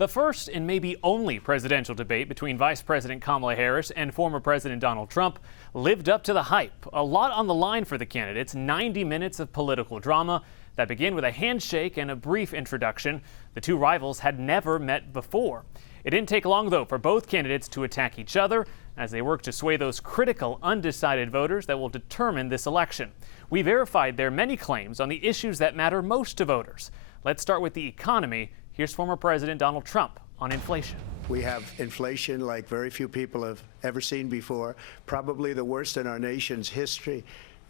The first and maybe only presidential debate between Vice President Kamala Harris and former President Donald Trump lived up to the hype. A lot on the line for the candidates, 90 minutes of political drama that began with a handshake and a brief introduction. The two rivals had never met before. It didn't take long, though, for both candidates to attack each other as they work to sway those critical, undecided voters that will determine this election. We verified their many claims on the issues that matter most to voters. Let's start with the economy. Here's former President Donald Trump on inflation. We have inflation like very few people have ever seen before, probably the worst in our nation's history.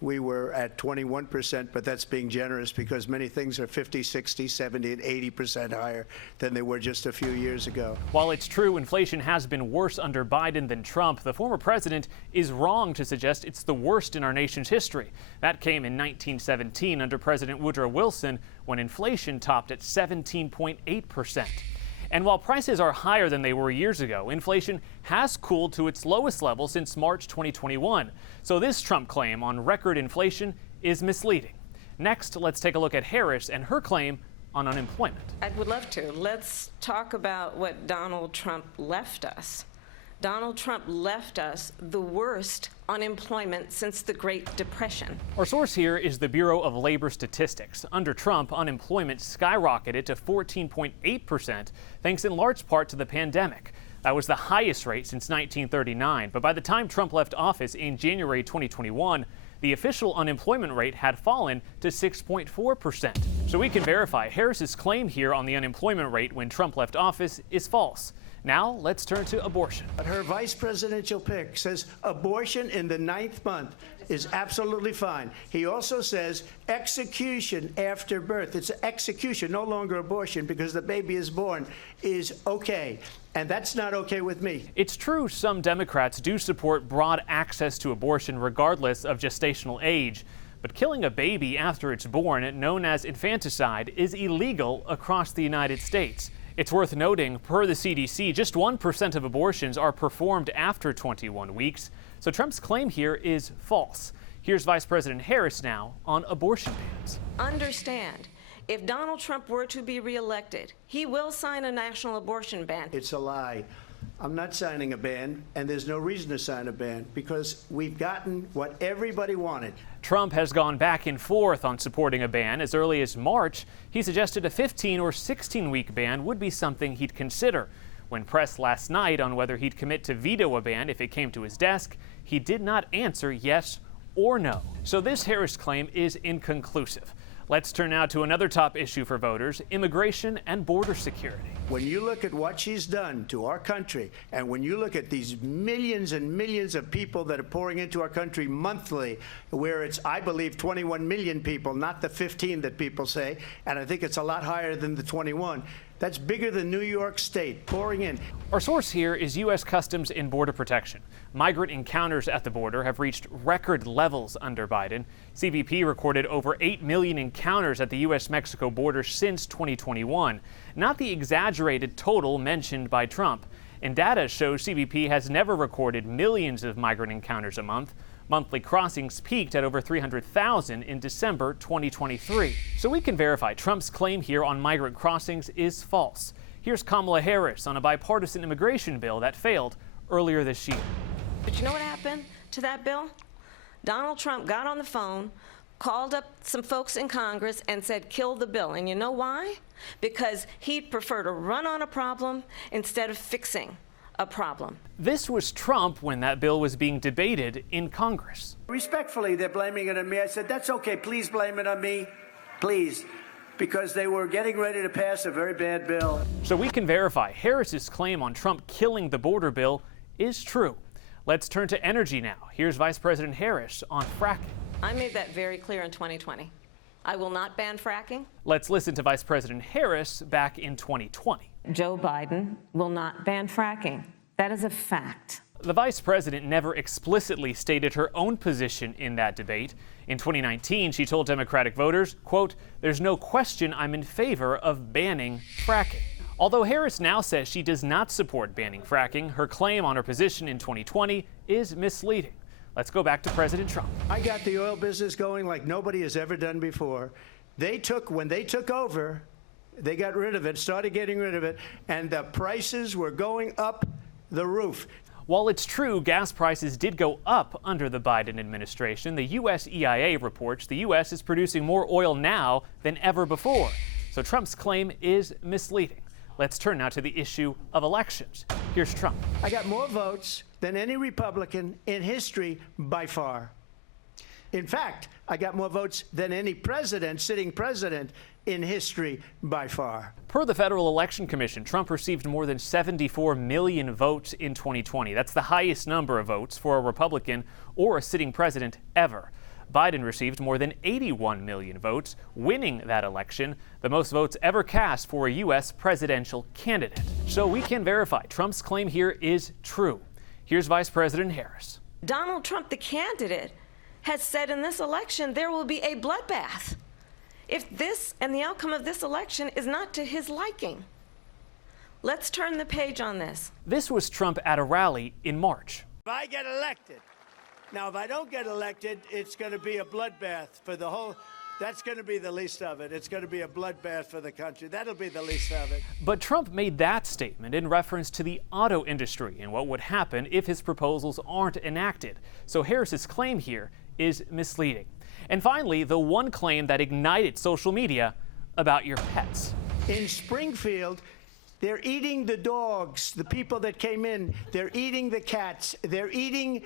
We were at 21%, but that's being generous because many things are 50, 60, 70, and 80% higher than they were just a few years ago. While it's true inflation has been worse under Biden than Trump, the former president is wrong to suggest it's the worst in our nation's history. That came in 1917 under President Woodrow Wilson, when inflation topped at 17.8%. And while prices are higher than they were years ago, inflation has cooled to its lowest level since March 2021. So this Trump claim on record inflation is misleading. Next, let's take a look at Harris and her claim on unemployment. I would love to. Let's talk about what Donald Trump left us. Donald Trump left us the worst unemployment since the Great Depression. Our source here is the Bureau of Labor Statistics. Under Trump, unemployment skyrocketed to 14.8%, thanks in large part to the pandemic. That was the highest rate since 1939. But by the time Trump left office in January 2021, the official unemployment rate had fallen to 6.4%. So we can verify Harris's claim here on the unemployment rate when Trump left office is false. Now, let's turn to abortion. Her vice presidential pick says abortion in the 9th month is absolutely fine. He also says execution after birth. It's execution, no longer abortion, because the baby is born, is okay. And that's not okay with me. It's true some Democrats do support broad access to abortion regardless of gestational age. But killing a baby after it's born, known as infanticide, is illegal across the United States. It's worth noting, per the CDC, just 1% of abortions are performed after 21 weeks. So Trump's claim here is false. Here's Vice President Harris now on abortion bans. Understand, if Donald Trump were to be reelected, he will sign a national abortion ban. It's a lie. I'm not signing a ban, and there's no reason to sign a ban because we've gotten what everybody wanted. Trump has gone back and forth on supporting a ban. As early as March, he suggested a 15 or 16-week ban would be something he'd consider. When pressed last night on whether he'd commit to veto a ban if it came to his desk, he did not answer yes or no. So this Harris claim is inconclusive. Let's turn now to another top issue for voters, immigration and border security. When you look at what she's done to our country, and when you look at these millions and millions of people that are pouring into our country monthly, where it's, I believe, 21 million people, not the 15 that people say, and I think it's a lot higher than the 21. That's bigger than New York State pouring in. Our source here is U.S. Customs and Border Protection. Migrant encounters at the border have reached record levels under Biden. CBP recorded over 8 million encounters at the U.S.-Mexico border since 2021, not the exaggerated total mentioned by Trump. And data shows CBP has never recorded millions of migrant encounters a month. Monthly crossings peaked at over 300,000 in December 2023. So we can verify Trump's claim here on migrant crossings is false. Here's Kamala Harris on a bipartisan immigration bill that failed earlier this year. But you know what happened to that bill? Donald Trump got on the phone, called up some folks in Congress and said, kill the bill. And you know why? Because he'd prefer to run on a problem instead of fixing a problem. This was Trump when that bill was being debated in Congress. Respectfully, they're blaming it on me. I said, that's okay, please blame it on me, please, because they were getting ready to pass a very bad bill. So we can verify Harris's claim on Trump killing the border bill is true. Let's turn to energy now. Here's Vice President Harris on fracking. I made that very clear in 2020. I will not ban fracking. Let's listen to Vice President Harris back in 2020. Joe Biden will not ban fracking. That is a fact. The vice president never explicitly stated her own position in that debate. In 2019, she told Democratic voters, quote, "There's no question I'm in favor of banning fracking." Although Harris now says she does not support banning fracking, her claim on her position in 2020 is misleading. Let's go back to President Trump. I got the oil business going like nobody has ever done before. When they took over, They got rid of it, started getting rid of it, and the prices were going up the roof. While it's true gas prices did go up under the Biden administration, the U.S. EIA reports the U.S. is producing more oil now than ever before. So Trump's claim is misleading. Let's turn now to the issue of elections. Here's Trump. I got more votes than any Republican in history by far. In fact, I got more votes than any president, sitting president, in history by far. Per the Federal Election Commission, Trump received more than 74 million votes in 2020. That's the highest number of votes for a Republican or a sitting president ever. Biden received more than 81 million votes, winning that election, the most votes ever cast for a U.S. presidential candidate. So we can verify Trump's claim here is true. Here's Vice President Harris. Donald Trump, the candidate, has said in this election there will be a bloodbath if this and the outcome of this election is not to his liking. Let's turn the page on this. This was Trump at a rally in March. If I get elected, now if I don't get elected, it's going to be a bloodbath for the whole. That's going to be the least of it. It's going to be a bloodbath for the country. That'll be the least of it. But Trump made that statement in reference to the auto industry and what would happen if his proposals aren't enacted. So Harris's claim here is misleading. And finally, the one claim that ignited social media about your pets. In Springfield, they're eating the dogs, the people that came in. They're eating the cats. They're eating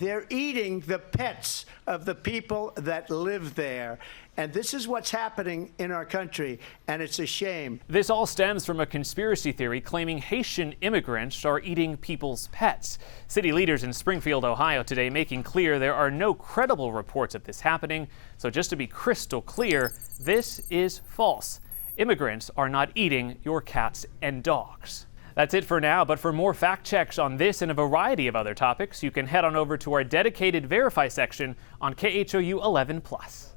the pets of the people that live there. And this is what's happening in our country, and it's a shame. This all stems from a conspiracy theory claiming Haitian immigrants are eating people's pets. City leaders in Springfield, Ohio today making clear there are no credible reports of this happening. So just to be crystal clear, this is false. Immigrants are not eating your cats and dogs. That's it for now, but for more fact checks on this and a variety of other topics, you can head on over to our dedicated Verify section on KHOU 11+.